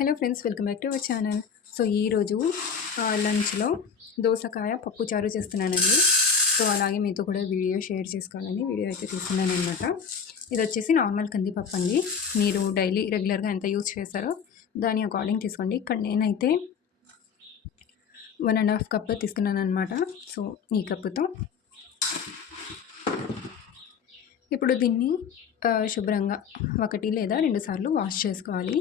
Hello friends, welcome back to our channel. So ఈరోజు లంచ్లో దోసకాయ పప్పు చారు చేస్తున్నానండి. సో అలాగే మీతో కూడా వీడియో షేర్ చేసుకోవాలని వీడియో అయితే తీస్తున్నాను అనమాట. ఇది వచ్చేసి నార్మల్ కందిపప్పు అండి. మీరు డైలీ రెగ్యులర్గా ఎంత యూజ్ చేస్తారో దాని అకార్డింగ్ తీసుకోండి. ఇక్కడ నేనైతే 1.5 కప్ తీసుకున్నాను అనమాట. సో ఈ కప్పుతో ఇప్పుడు దీన్ని శుభ్రంగా 1 లేదా 2 సార్లు వాష్ చేసుకోవాలి.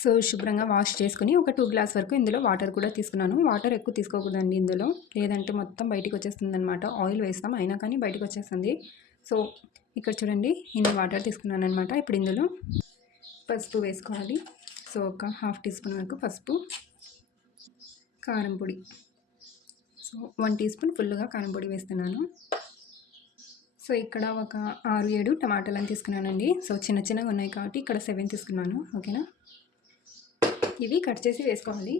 సో శుభ్రంగా వాష్ చేసుకుని ఒక 2 గ్లాస్ వరకు ఇందులో వాటర్ కూడా తీసుకున్నాను. వాటర్ ఎక్కువ తీసుకోకూడదండి ఇందులో, లేదంటే మొత్తం బయటికి వచ్చేస్తుంది అనమాట. ఆయిల్ వేస్తాం అయినా కానీ బయటికి వచ్చేస్తుంది. సో ఇక్కడ చూడండి, ఇన్ని వాటర్ తీసుకున్నాను అనమాట. ఇప్పుడు ఇందులో పసుపు వేసుకోవాలి. సో ఒక 1/2 టీ స్పూన్ వరకు పసుపు, కారం పొడి. సో 1 టీ స్పూన్ ఫుల్గా కారం పొడి వేస్తున్నాను. సో ఇక్కడ ఒక 6-7 టమాటాలను తీసుకున్నానండి. సో చిన్న చిన్నగా ఉన్నాయి కాబట్టి ఇక్కడ 7 తీసుకున్నాను. ఓకేనా, ఇవి కట్ చేసి వేసుకోవాలి.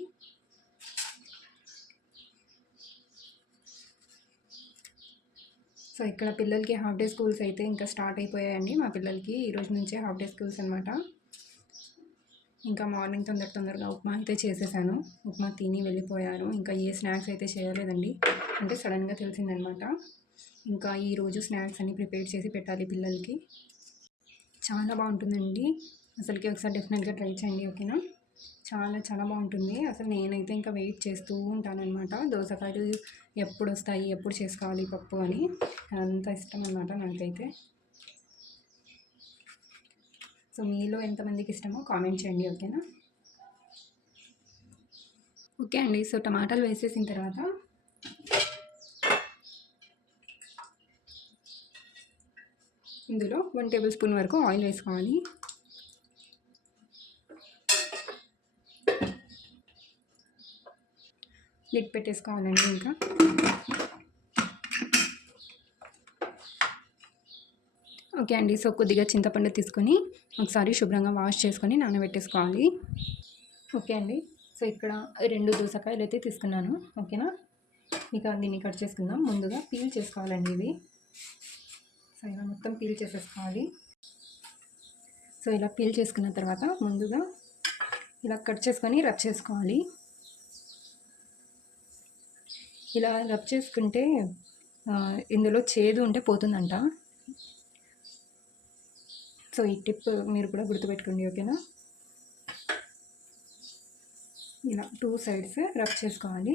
సో ఇక్కడ పిల్లలకి హాఫ్ డే స్కూల్స్ అయితే ఇంకా స్టార్ట్ అయిపోయాయండి. మా పిల్లలకి ఈరోజు నుంచే హాఫ్ డే స్కూల్స్ అనమాట. ఇంకా మార్నింగ్ తొందరగా ఉప్మా అయితే చేసేసాను. ఉప్మా తిని వెళ్ళిపోయారు. ఇంకా ఏ స్నాక్స్ అయితే చేయలేదండి, అంటే సడన్గా తెలిసిందనమాట. ఇంకా ఈరోజు స్నాక్స్ అన్ని ప్రిపేర్ చేసి పెట్టాలి పిల్లలకి. చాలా బాగుంటుందండి అసలుకి, ఒకసారి డెఫినెట్గా ట్రై చేయండి. ఓకేనా, చాలా బాగుంటుంది. అసలు నేనైతే ఇంకా వెయిట్ చేస్తూ ఉంటానన్నమాట. దోసకాయలు ఎప్పుడు వస్తాయి, ఎప్పుడు చేసుకోవాలి పప్పు అని, అంత ఇష్టం అన్నమాట నాకైతే. సో మీలో ఎంతమందికి ఇష్టమో కామెంట్ చేయండి. ఓకేనా, ఓకే అండి. సో టమాటాలు వేసేసిన తర్వాత ఇందులో 1 టేబుల్ స్పూన్ వరకు ఆయిల్ వేసుకోవాలి. లిడ్ పెట్టేసుకోవాలండి. ఇంకా ఓకే అండి. సో కొద్దిగా చింతపండు తీసుకొని ఒకసారి శుభ్రంగా వాష్ చేసుకొని నానబెట్టేసుకోవాలి. ఓకే అండి. సో ఇక్కడ 2 దోసకాయలు అయితే తీసుకున్నాను. ఓకేనా, ఇక దీన్ని కట్ చేసుకుందాం. ముందుగా పీల్ చేసుకోవాలండి ఇవి. సో ఇలా మొత్తం పీల్ చేసేసుకోవాలి. సో ఇలా పీల్ చేసుకున్న తర్వాత ముందుగా ఇలా కట్ చేసుకొని రబ్ చేసుకోవాలి. ఇలా రబ్ చేసుకుంటే ఇందులో చేదు ఉంటే పోతుందంట. సో ఈ టిప్ మీరు కూడా గుర్తుపెట్టుకోండి. ఓకేనా, ఇలా 2 సైడ్స్ రబ్ చేసుకోవాలి.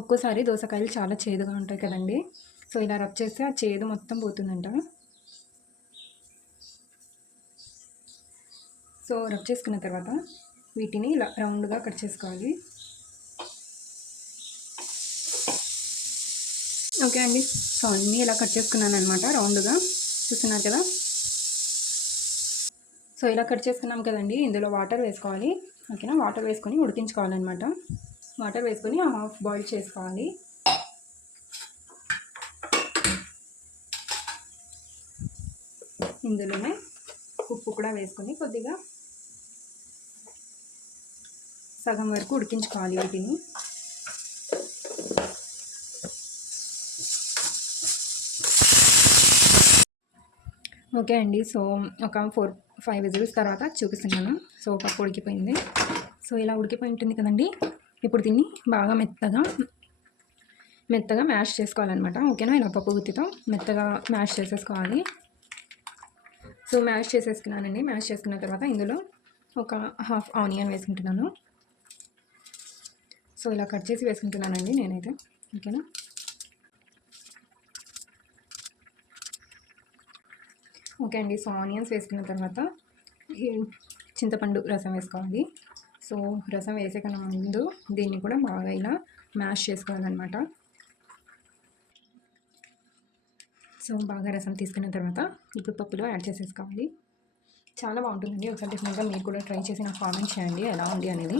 ఒక్కోసారి దోసకాయలు చాలా చేదుగా ఉంటాయి కదండి. సో ఇలా రబ్ చేస్తే ఆ చేదు మొత్తం పోతుందంట. సో రబ్ చేసుకున్న తర్వాత వీటిని ఇలా రౌండ్గా కట్ చేసుకోవాలి. ఓకే అండి. సో అన్నీ ఇలా కట్ చేసుకున్నాను అనమాట రౌండ్గా, చూస్తున్నారు కదా. సో ఇలా కట్ చేసుకున్నాం కదండి, ఇందులో వాటర్ వేసుకోవాలి. ఓకేనా, వాటర్ వేసుకొని ఉడికించుకోవాలన్నమాట. వాటర్ వేసుకొని హాఫ్ బాయిల్ చేసుకోవాలి. ఇందులోనే ఉప్పు కూడా వేసుకొని కొద్దిగా సగం వరకు ఉడికించుకోవాలి వీటిని. ఓకే అండి. సో ఒక 4-5 విజిల్స్ తర్వాత చూపిస్తున్నాను. సో పప్పు ఉడికిపోయింది. సో ఇలా ఉడికిపోయి ఉంటుంది కదండి. ఇప్పుడు దీన్ని బాగా మెత్తగా మ్యాష్ చేసుకోవాలన్నమాట. ఓకేనా, ఇలా పప్పు గుత్తితో మెత్తగా మ్యాష్ చేసేసుకోవాలి. So mash చేసేసుకున్నానండి. మ్యాష్ చేసుకున్న తర్వాత ఇందులో ఒక హాఫ్ ఆనియన్ వేసుకుంటున్నాను. సో ఇలా కట్ చేసి వేసుకుంటున్నానండి నేనైతే. ఓకేనా, ఓకే అండి. సో ఆనియన్స్ వేసుకున్న తర్వాత చింతపండు రసం వేసుకోవాలి. సో రసం వేసే కన్నా ముందు దీన్ని కూడా బాగా ఇలా మ్యాష్ చేసుకోవాలన్నమాట. సో బాగా రసం తీసుకున్న తర్వాత ఇప్పుడు పప్పులో యాడ్ చేసేసుకోవాలి. చాలా బాగుంటుందండి. ఒకసారి డెఫినెట్గా మీరు కూడా ట్రై చేసి నాకు కామెంట్ చేయండి ఎలా ఉంది అనేది.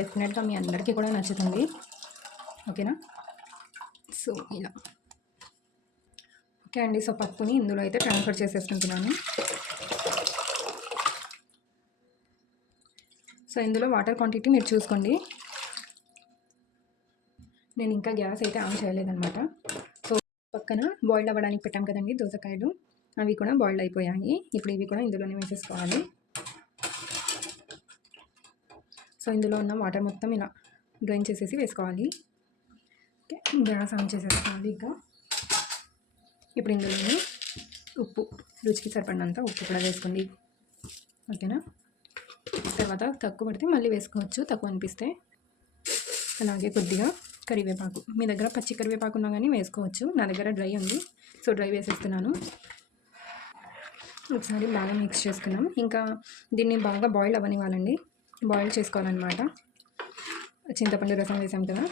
డెఫినెట్గా మీ అందరికీ కూడా నచ్చుతుంది. ఓకేనా, సో ఇలా ఓకే అండి. సో పప్పుని ఇందులో అయితే ట్రాన్స్ఫర్ చేసేసుకుంటున్నాను. సో ఇందులో వాటర్ క్వాంటిటీ మీరు చూసుకోండి. నేను ఇంకా గ్యాస్ అయితే ఆన్ చేయలేదన్నమాట. సో పక్కన బాయిల్ అవ్వడానికి పెట్టాం కదండి దోసకాయలు, అవి కూడా బాయిల్ అయిపోయాయి. ఇప్పుడు ఇవి కూడా ఇందులోనే వేసేసుకోవాలి. సో ఇందులో ఉన్న వాటర్ మొత్తం ఇలా డ్రైన్ చేసేసి వేసుకోవాలి. ఓకే, గ్యాస్ ఆన్ చేసేసుకోవాలి. ఇంకా ఇప్పుడు ఇందులోనే ఉప్పు, రుచికి సరిపడినంత ఉప్పు కూడా వేసుకోండి. ఓకేనా, తర్వాత తక్కువ పడితే మళ్ళీ వేసుకోవచ్చు తక్కువ అనిపిస్తే. అలాగే కొద్దిగా కరివేపాకు, మీ దగ్గర పచ్చి కరివేపాకు ఉన్నా కానీ వేసుకోవచ్చు. నా దగ్గర డ్రై ఉంది, సో డ్రై వేసేస్తున్నాను. ఒకసారి బాగా మిక్స్ చేసుకున్నాం. ఇంకా దీన్ని బాగా బాయిల్ అవ్వనివ్వాలండి, బాయిల్ చేసుకోవాలన్నమాట. చింతపండు రసం వేసాం కదా,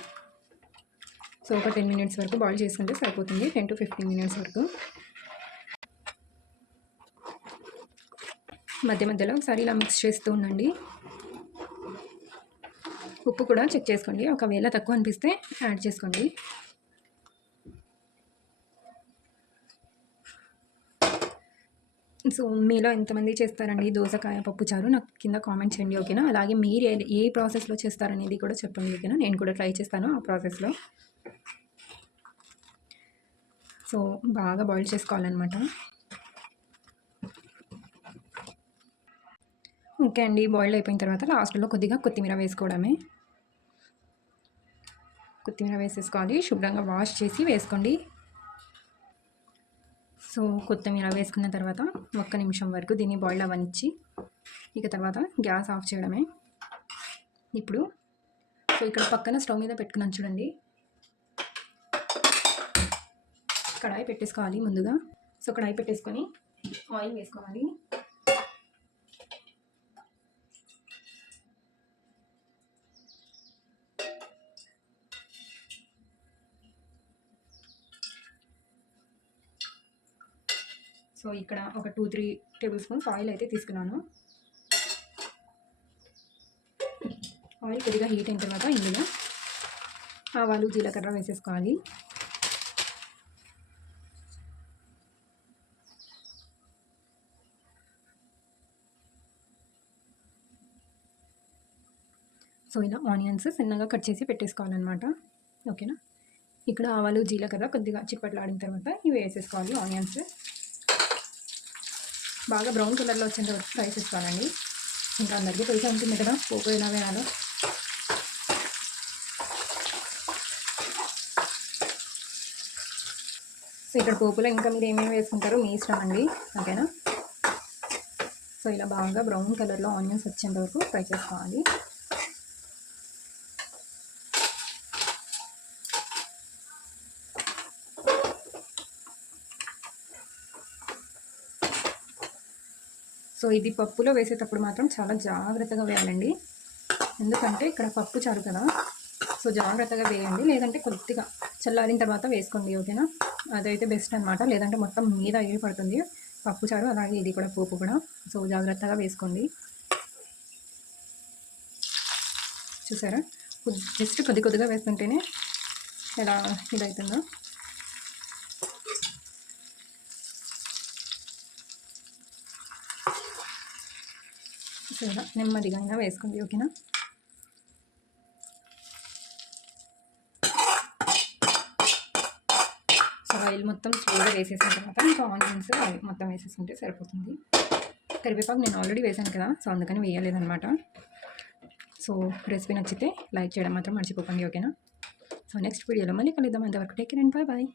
సో ఒక 10 మినిట్స్ వరకు బాయిల్ చేసుకుంటే సరిపోతుంది. 10 to 15 మినిట్స్ వరకు. మధ్య మధ్యలో ఒకసారి ఇలా మిక్స్ చేస్తూ ఉండండి. ఉప్పు కూడా చెక్ చేసుకోండి, ఒకవేళ తక్కువ అనిపిస్తే యాడ్ చేసుకోండి. సో మీలో ఎంతమంది చేస్తారండి దోసకాయ పప్పుచారు, నాకు కింద కామెంట్ చేయండి. ఓకేనా, అలాగే మీరు ఏ ప్రాసెస్లో చేస్తారనేది కూడా చెప్పండి. ఓకేనా, నేను కూడా ట్రై చేస్తాను ఆ ప్రాసెస్లో. సో బాగా బాయిల్ చేసుకోవాలన్నమాట. ఓకే అండి, బాయిల్ అయిపోయిన తర్వాత లాస్ట్లో కొద్దిగా కొత్తిమీర వేసుకోవడమే. కొత్తిమీర వేసేసుకోవాలి, శుభ్రంగా వాష్ చేసి వేసుకోండి. సో కొత్తిమీర వేసుకున్న తర్వాత 1 నిమిషం వరకు దీన్ని బాయిల్ అవ్వనిచ్చి ఇక తర్వాత గ్యాస్ ఆఫ్ చేయడమే. ఇప్పుడు సో ఇక్కడ పక్కన స్టవ్ మీద పెట్టుకున్నాను చూడండి, కడాయి పెట్టేసుకోవాలి ముందుగా. సో కడాయి పెట్టేసుకొని ఆయిల్ వేసుకోవాలి. సో ఇక్కడ ఒక 2-3 టేబుల్ స్పూన్స్ ఆయిల్ అయితే తీసుకున్నాను. ఆయిల్ కొద్దిగా హీట్ అయిన తర్వాత ఇందులో ఆవాలు, జీలకర్ర వేసేసుకోవాలి. సో ఇలా ఆనియన్స్ సన్నగా కట్ చేసి పెట్టేసుకోవాలన్నమాట. ఓకేనా, ఇక్కడ ఆవాలు, జీలకర్ర కొద్దిగా చిప్పట్లాడిన తర్వాత ఇవి వేసేసుకోవాలి. ఆనియన్స్ బాగా బ్రౌన్ కలర్లో వచ్చేంత వరకు ఫ్రై చేసుకోవాలండి. ఇంకా అందరికీ తెలిసే ఉంటుంది కదా పోపు ఎలా వేయాలో. సో ఇక్కడ పోపులో ఇంకా మీరు ఏమేమి వేసుకుంటారో మీ ఇష్టం అండి. ఓకేనా, సో ఇలా బాగా బ్రౌన్ కలర్లో ఆనియన్స్ వచ్చేంత వరకు ఫ్రై చేసుకోవాలి. సో ఇది పప్పులో వేసేటప్పుడు మాత్రం చాలా జాగ్రత్తగా వేయాలండి, ఎందుకంటే ఇక్కడ పప్పు చారు కదా. సో జాగ్రత్తగా వేయండి, లేదంటే కొద్దిగా చల్లారిన తర్వాత వేసుకోండి. ఓకేనా, అదైతే బెస్ట్ అనమాట, లేదంటే మొత్తం మీద అయ్యి పడుతుంది పప్పు చారు. అలాగే ఇది కూడా పోపు కూడా, సో జాగ్రత్తగా వేసుకోండి. చూసారా, జస్ట్ కొద్దిగా వేస్తుంటేనే ఎలా ఇదవుతుందో. సో ఇలా నెమ్మదిగా వేసుకోండి. ఓకేనా, సో ఆయిల్ మొత్తం స్లోగా వేసేసిన తర్వాత ఇంకా ఆనియన్స్ మొత్తం వేసేసుకుంటే సరిపోతుంది. కరివేపాకు నేను ఆల్రెడీ వేసాను కదా, సో అందుకని వేయలేదన్నమాట. సో రెసిపీ నచ్చితే లైక్ చేయడం మాత్రం మర్చిపోకండి. ఓకేనా, సో నెక్స్ట్ వీడియోలో మళ్ళీ కలుద్దాం. అంతవరకు take care and bye bye.